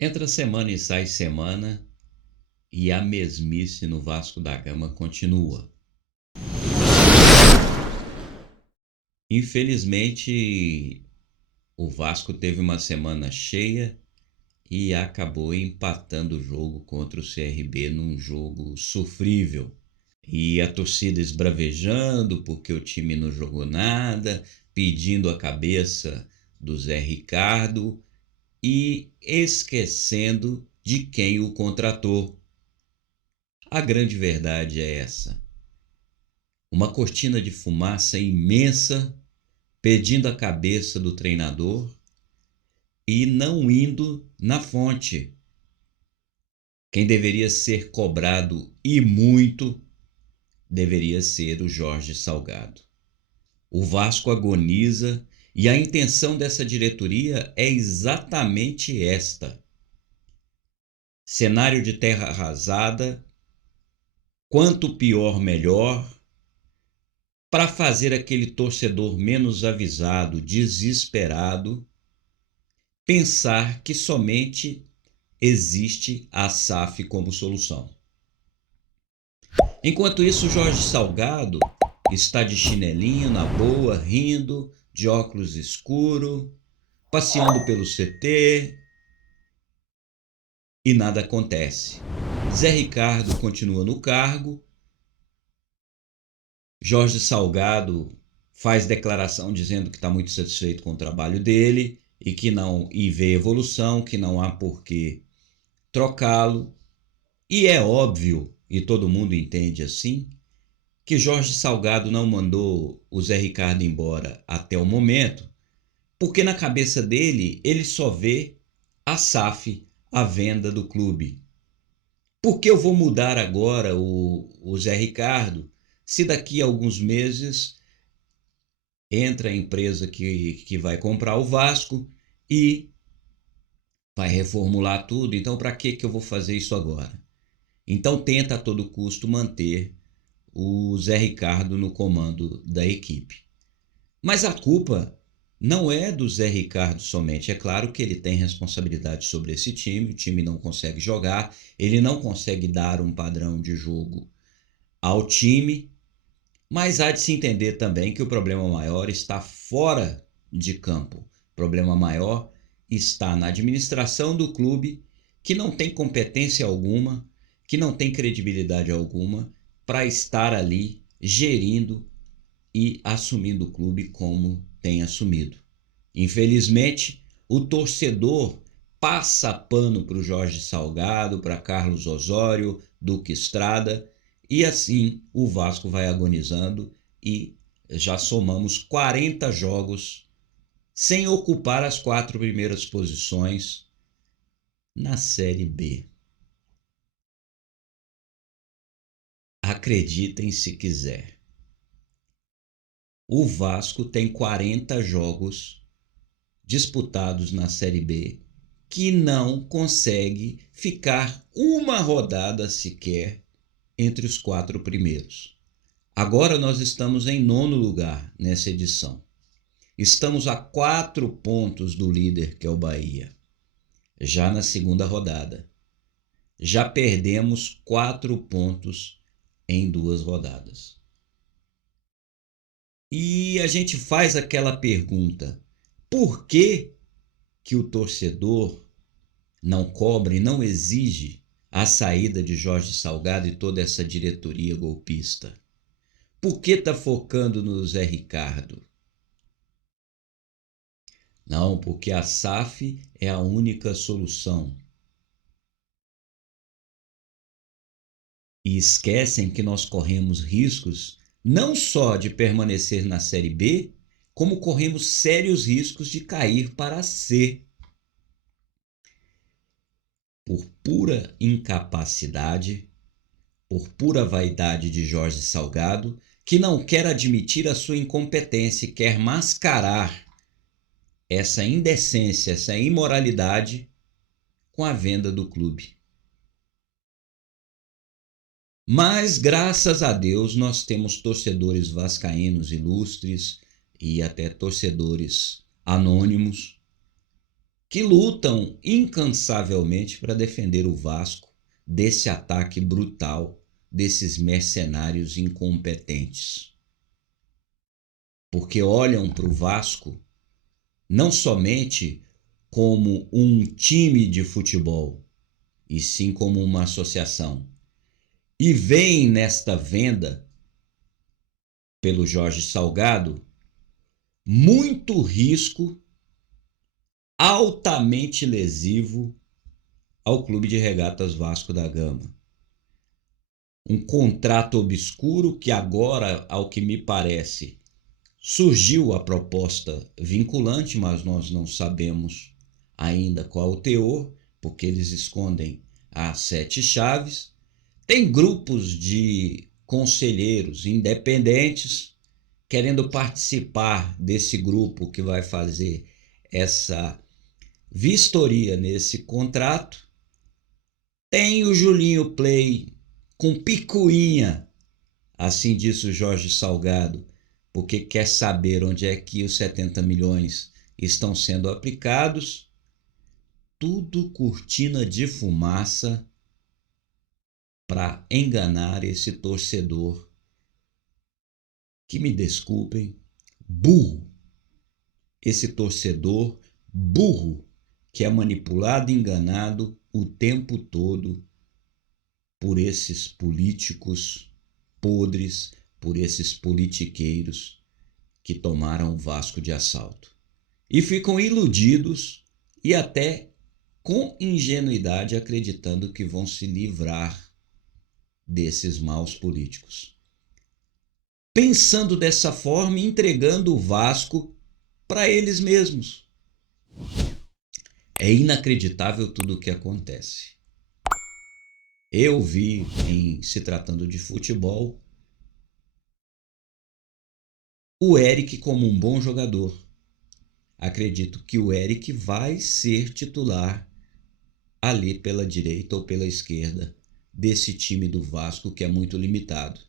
Entra semana e sai semana e a mesmice no Vasco da Gama continua. Infelizmente, o Vasco teve uma semana cheia e acabou empatando o jogo contra o CRB num jogo sofrível. E a torcida esbravejando porque o time não jogou nada, pedindo a cabeça do Zé Ricardo e esquecendo de quem o contratou. A grande verdade é essa: uma cortina de fumaça imensa pedindo a cabeça do treinador e não indo na fonte. Quem deveria ser cobrado e muito deveria ser o Jorge Salgado. O Vasco agoniza e a intenção dessa diretoria é exatamente esta: cenário de terra arrasada, quanto pior melhor, para fazer aquele torcedor menos avisado, desesperado, pensar que somente existe a SAF como solução. Enquanto isso, Jorge Salgado está de chinelinho, na boa, rindo, de óculos escuro, passeando pelo CT e nada acontece. Zé Ricardo continua no cargo, Jorge Salgado faz declaração dizendo que está muito satisfeito com o trabalho dele e que não e vê evolução, que não há por que trocá-lo. E é óbvio, e todo mundo entende assim, que Jorge Salgado não mandou o Zé Ricardo embora até o momento, porque na cabeça dele ele só vê a SAF, a venda do clube. Por que eu vou mudar agora o Zé Ricardo, se daqui a alguns meses entra a empresa que vai comprar o Vasco e vai reformular tudo? Então, para que eu vou fazer isso agora? Então, tenta a todo custo manter o Zé Ricardo no comando da equipe. Mas a culpa não é do Zé Ricardo somente. É claro que ele tem responsabilidade sobre esse time, o time não consegue jogar, ele não consegue dar um padrão de jogo ao time, mas há de se entender também que o problema maior está fora de campo. O problema maior está na administração do clube, que não tem competência alguma, que não tem credibilidade alguma para estar ali gerindo e assumindo o clube como tem assumido. Infelizmente, o torcedor passa pano para o Jorge Salgado, para Carlos Osório, Duque Estrada, e assim o Vasco vai agonizando e já somamos 40 jogos sem ocupar as 4 primeiras posições na Série B. Acreditem se quiser. O Vasco tem 40 jogos disputados na Série B que não consegue ficar uma rodada sequer entre os 4 primeiros. Agora nós estamos em 9º lugar nessa edição. Estamos a 4 pontos do líder, que é o Bahia, já na segunda rodada. Já perdemos 4 pontos em 2 rodadas. E a gente faz aquela pergunta: por que o torcedor não cobra e não exige a saída de Jorge Salgado e toda essa diretoria golpista? Por que está focando no Zé Ricardo? Não, porque a SAF é a única solução. E esquecem que nós corremos riscos não só de permanecer na Série B, como corremos sérios riscos de cair para a C. Por pura incapacidade, por pura vaidade de Jorge Salgado, que não quer admitir a sua incompetência e quer mascarar essa indecência, essa imoralidade com a venda do clube. Mas, graças a Deus, nós temos torcedores vascaínos ilustres e até torcedores anônimos que lutam incansavelmente para defender o Vasco desse ataque brutal desses mercenários incompetentes. Porque olham para o Vasco não somente como um time de futebol, e sim como uma associação. E veem nesta venda pelo Jorge Salgado muito risco altamente lesivo ao Clube de Regatas Vasco da Gama. Um contrato obscuro que agora, ao que me parece, surgiu a proposta vinculante, mas nós não sabemos ainda qual o teor, porque eles escondem as 7 chaves. Tem grupos de conselheiros independentes querendo participar desse grupo que vai fazer essa vistoria nesse contrato. Tem o Julinho Play com picuinha, assim disse o Jorge Salgado, porque quer saber onde é que os 70 milhões estão sendo aplicados. Tudo cortina de fumaça para enganar esse torcedor, que me desculpem, burro. Esse torcedor burro que é manipulado e enganado o tempo todo por esses políticos podres, por esses politiqueiros que tomaram o Vasco de assalto. E ficam iludidos e até com ingenuidade acreditando que vão se livrar desses maus políticos. Pensando dessa forma e entregando o Vasco para eles mesmos. É inacreditável tudo o que acontece. Eu vi, em se tratando de futebol, o Eric como um bom jogador. Acredito que o Eric vai ser titular ali pela direita ou pela esquerda desse time do Vasco, que é muito limitado.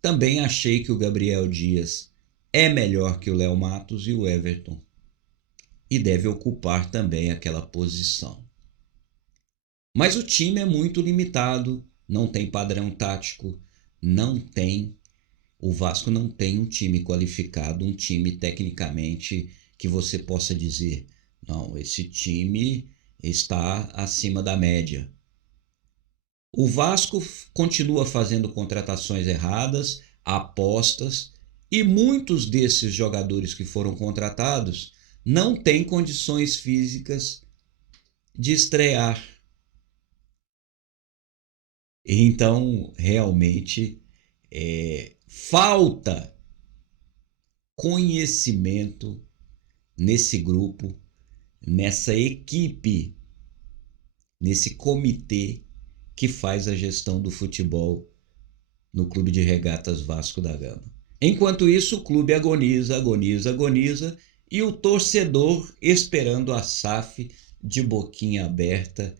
Também achei que o Gabriel Dias é melhor que o Léo Matos e o Everton, e deve ocupar também aquela posição. Mas o time é muito limitado, não tem padrão tático, o Vasco não tem um time qualificado, um time tecnicamente que você possa dizer, não, esse time está acima da média. O Vasco continua fazendo contratações erradas, apostas, e muitos desses jogadores que foram contratados não têm condições físicas de estrear. Então, realmente, falta conhecimento nesse grupo, nessa equipe, nesse comitê que faz a gestão do futebol no Clube de Regatas Vasco da Gama. Enquanto isso, o clube agoniza, agoniza, agoniza, e o torcedor esperando a SAF de boquinha aberta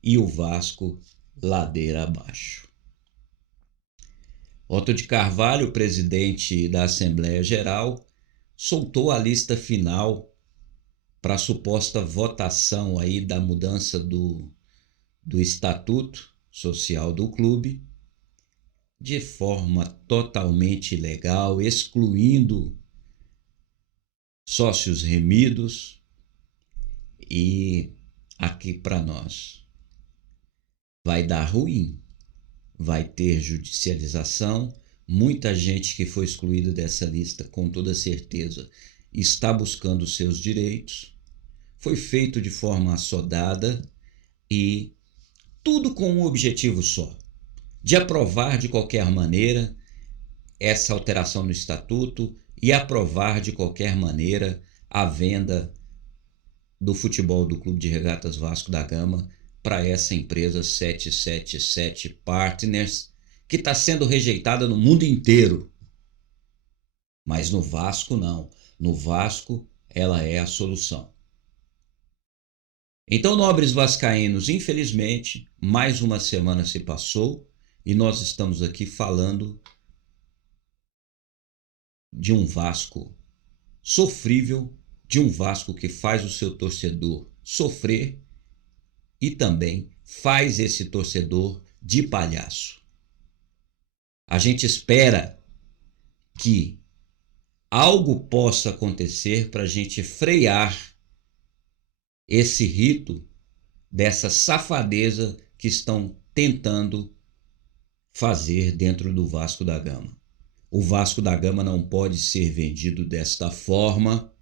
e o Vasco ladeira abaixo. Otto de Carvalho, presidente da Assembleia Geral, soltou a lista final para a suposta votação aí da mudança do estatuto social do clube, de forma totalmente ilegal, excluindo sócios remidos. E aqui para nós vai dar ruim, vai ter judicialização. Muita gente que foi excluída dessa lista, com toda certeza, está buscando seus direitos. Foi feito de forma assodada e tudo com um objetivo só: de aprovar de qualquer maneira essa alteração no estatuto e aprovar de qualquer maneira a venda do futebol do Clube de Regatas Vasco da Gama para essa empresa 777 Partners, que está sendo rejeitada no mundo inteiro. Mas no Vasco não. No Vasco ela é a solução. Então, nobres vascaínos, infelizmente, mais uma semana se passou e nós estamos aqui falando de um Vasco sofrível, de um Vasco que faz o seu torcedor sofrer e também faz esse torcedor de palhaço. A gente espera que algo possa acontecer para a gente frear esse rito dessa safadeza que estão tentando fazer dentro do Vasco da Gama. O Vasco da Gama não pode ser vendido desta forma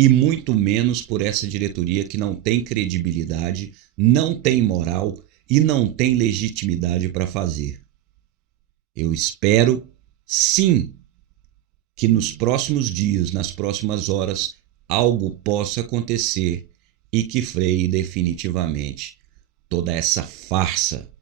e muito menos por essa diretoria que não tem credibilidade, não tem moral e não tem legitimidade para fazer. Eu espero, sim, que nos próximos dias, nas próximas horas, algo possa acontecer e que freie definitivamente toda essa farsa